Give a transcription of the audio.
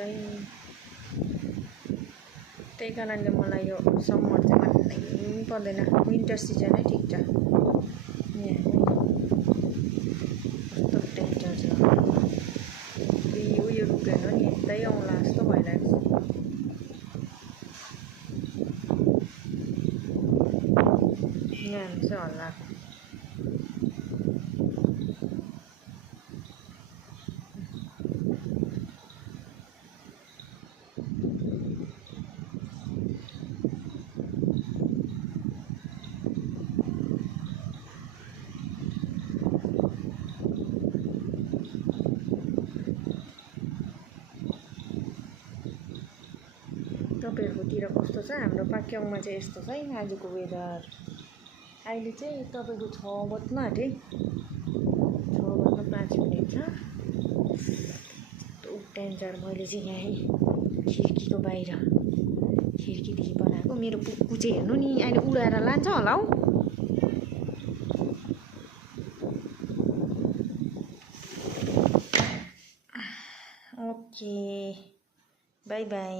चाहिँ त्यही कारणले मलाई यो समर चाहिँ मान्नै पर्दैन विन्टर सिजनै ठिक छ कस्तो डेन्जर छ उयो रुकेन नि यतै आउला जस्तो भइरहेको छ यहाँ चाहिँ हल्ला तपाईहरुकोतिर कस्तो छ हाम्रो पाक्योङमा चाहिँ यस्तो छ आजको वेदर अहिले चाहिँ तपाईको 6 बज्न आँटे 6 बज्न 5 मिनेट छ यस्तो डेन्जर मैले चाहिँ यहाँ खिर्कीको बाहिर खिर्कीदेखि बनाएको मेरो पुक्कु चाहिँ हेर्नु नि अहिले उडाएर लान्छ होला हौ ओके बाई बाई